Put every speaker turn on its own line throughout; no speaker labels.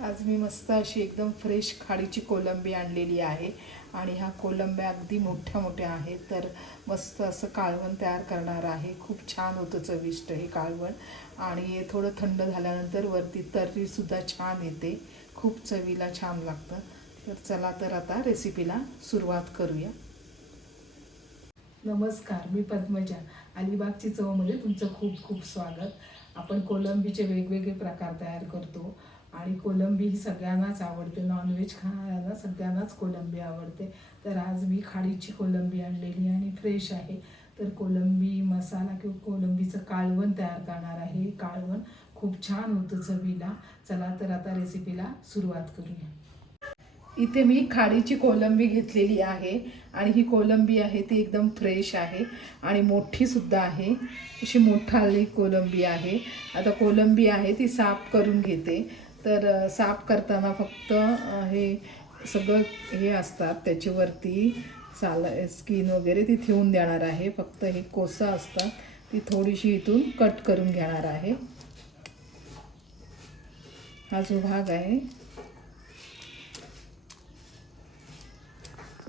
आज मी मस्त अशी एकदम फ्रेश खाडीची कोलंबी आणलेली आहे. आणि ह्या कोलंब्या अगदी मोठ्या मोठ्या आहेत. तर मस्त असं काळवण तयार करणार आहे. खूप छान होतं चविष्ट हे काळवण. आणि थोडं थंड झाल्यानंतर वरती तर्रीसुद्धा छान येते. खूप चवीला छान लागतं. तर चला तर आता रेसिपीला सुरुवात करूया. नमस्कार मी पद्मजा. अलिबागची चवमध्ये म्हणजे तुमचं खूप खूप स्वागत. आपण कोलंबीचे वेगवेगळे प्रकार तयार करतो. आणि कोलंबी ही सगळ्यांनाच आवडते. नॉनव्हेज खाणाऱ्यांना सगळ्यांनाच कोलंबी आवडते. तर आज मी खाडीची कोलंबी आणलेली आणि फ्रेश आहे. तर कोलंबी मसाला किंवा कोलंबीचं काळवण तयार करणार आहे. काळवण खूप छान होतं चवीला. चला तर आता रेसिपीला सुरुवात करूया. इथे मी खाडीची कोलंबी घेतलेली आहे आणि ही कोलंबी आहे ती एकदम फ्रेश आहे आणि मोठीसुद्धा आहे. अशी मोठाली कोलंबी आहे. आता कोलंबी आहे ती साफ करून घेते. तर साफ करताना फक्त हे सगळं हे असतात. त्याच्यावरती साल स्किन वगैरे ती ठेवून देणार आहे. फक्त हे कोसा असतात ती थोडीशी इथून कट करून घेणार आहे. हा जो भाग आहे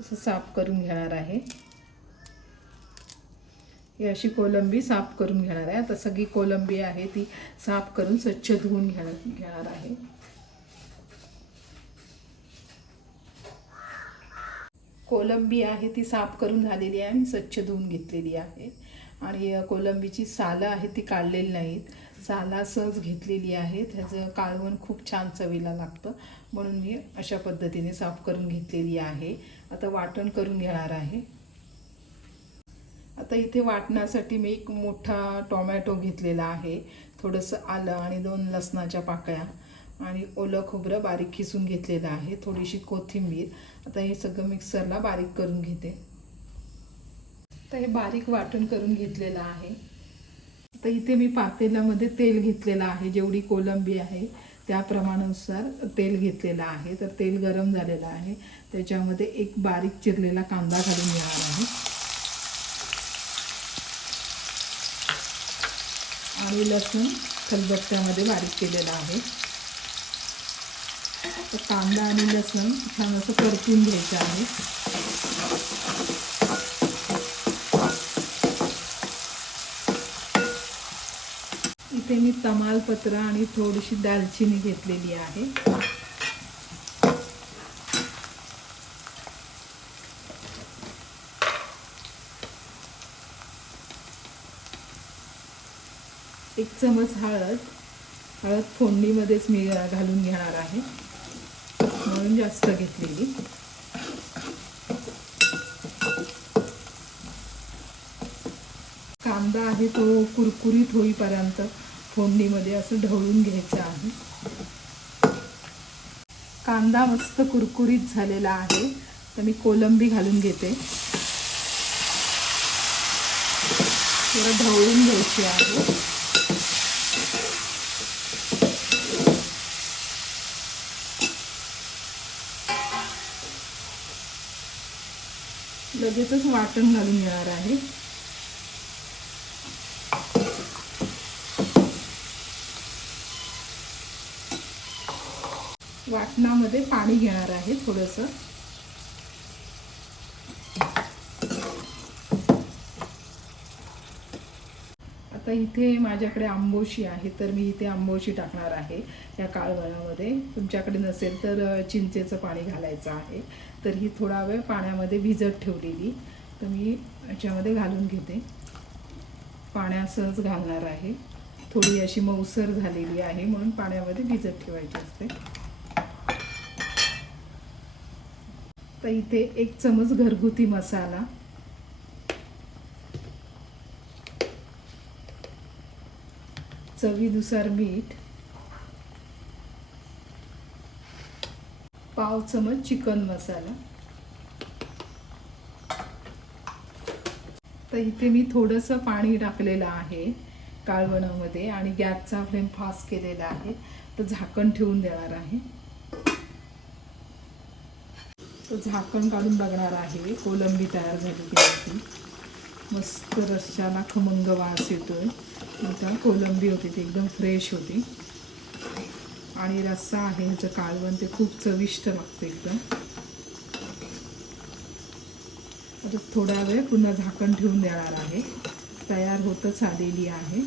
असं साफ करून घेणार आहे. ही अशी कोलंबी साफ करून घेणार आहे. आता सगळी कोलंबी आहे ती साफ करून स्वच्छ धुवून घेणार घेणार आहे. कोलंबी आहे ती साफ करून झालेली आहे आणि स्वच्छ धुवून घेतलेली आहे. आणि कोलंबीची सालं आहे ती काढलेली नाहीत. साला सहज घेतलेली आहे त्याचं काळवण खूप छान चवीला लागतं. म्हणून मी अशा पद्धतीने साफ करून घेतलेली आहे. आता वाटण करून घेणार आहे. आता इथे वाटण्यासाठी मी एक मोठा टोमॅटो घेतलेला आहे. थोडंसं आलं आणि दोन लसणाच्या पाकळ्या आणि ओलं खोबरं बारीक खिसून घेतलेलं आहे. थोडीशी कोथिंबीर. आता हे सगळं मिक्सरला बारीक करून घेते. आता हे बारीक वाटण करून घेतलेलं आहे. आता इथे मी पातेल्यामध्ये तेल घेतलेलं आहे. जेवढी कोलंबी आहे त्या प्रमाणानुसार तेल घेतलेलं आहे. तर तेल गरम झालेलं आहे. त्याच्यामध्ये एक बारीक चिरलेला कांदा घालून घेणार आहे. आणि लसूण खलबत्त्यामध्ये बारीक केलेलं आहे. कांदा आणि लसूण छान असं परतून घ्यायचं आहे. इथे मी तमालपत्र आणि थोडीशी दालचिनी घेतलेली आहे. एक चमच हळद हळद फोडणीमध्येच मी घालून घेणार आहे. म्हणून जास्त घेतलेली. कांदा आहे तो कुरकुरीत होईपर्यंत फोडणीमध्ये असं ढवळून घ्यायचा आहे. कांदा मस्त कुरकुरीत झालेला आहे. तर मी कोलंबी घालून घेते. थोडं ढवळून घ्यायची आहे. लगेचच वाटण घालून घेणार आहे. वाटणामध्ये पाणी घेणार आहे थोडंसं. आता इथे माझ्याकडे आंबोशी आहे तर मी इथे आंबोशी टाकणार आहे या काळवणामध्ये तुमच्याकडे नसेल तर चिंचेचं पाणी घालायचं आहे. तर ही थोडा वेळ पाण्यामध्ये भिजत ठेवलेली. तर मी याच्यामध्ये घालून घेते. पाण्यासहज घालणार आहे. थोडी अशी मऊसर झालेली आहे म्हणून पाण्यामध्ये भिजत ठेवायची असते. तर इथे एक चमच घरगुती मसाला चवीनुसार मीठ पाव चमच चिकन मसाला. तर इथे मी थोडंसं पाणी टाकलेलं आहे काळवणामध्ये आणि गॅसचा फ्लेम फास्ट केलेला आहे. तर झाकण ठेवून देणार आहे. तर झाकण काढून बघणार आहे. कोलंबी तयार झाली मस्त रश्याला खमंग वास येतोय. आता कोलंबी होती ती एकदम फ्रेश होती. आणि रस्सा आहे ह्याचं कालवण ते खूप चविष्ट लागतं एकदम. आता थोडा वेळ पुन्हा झाकण ठेवून देणार आहे. तयार होतच आलेली आहे.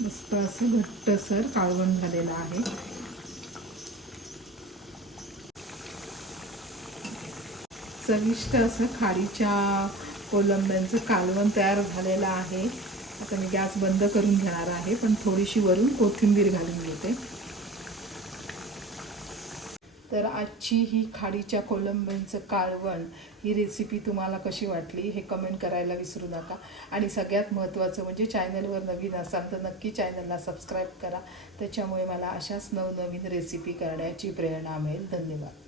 मस्त असं घट्टसर काळवण झालेलं आहे. चविष्ट असं खारीच्या कोलंब्यांचं कालवण तयार झालेलं आहे. आता मी गॅस बंद करून घेणार आहे पण थोडीशी वरून कोथिंबीर घालून घेते. तर आजची ही खाडीच्या कोलंबींचं कालवण ही रेसिपी तुम्हाला कशी वाटली हे कमेंट करायला विसरू नका. आणि सगळ्यात महत्त्वाचं म्हणजे चॅनलवर नवीन असाल तर नक्की चॅनलला सबस्क्राईब करा. त्याच्यामुळे मला अशाच नवनवीन रेसिपी करण्याची प्रेरणा मिळेल. धन्यवाद.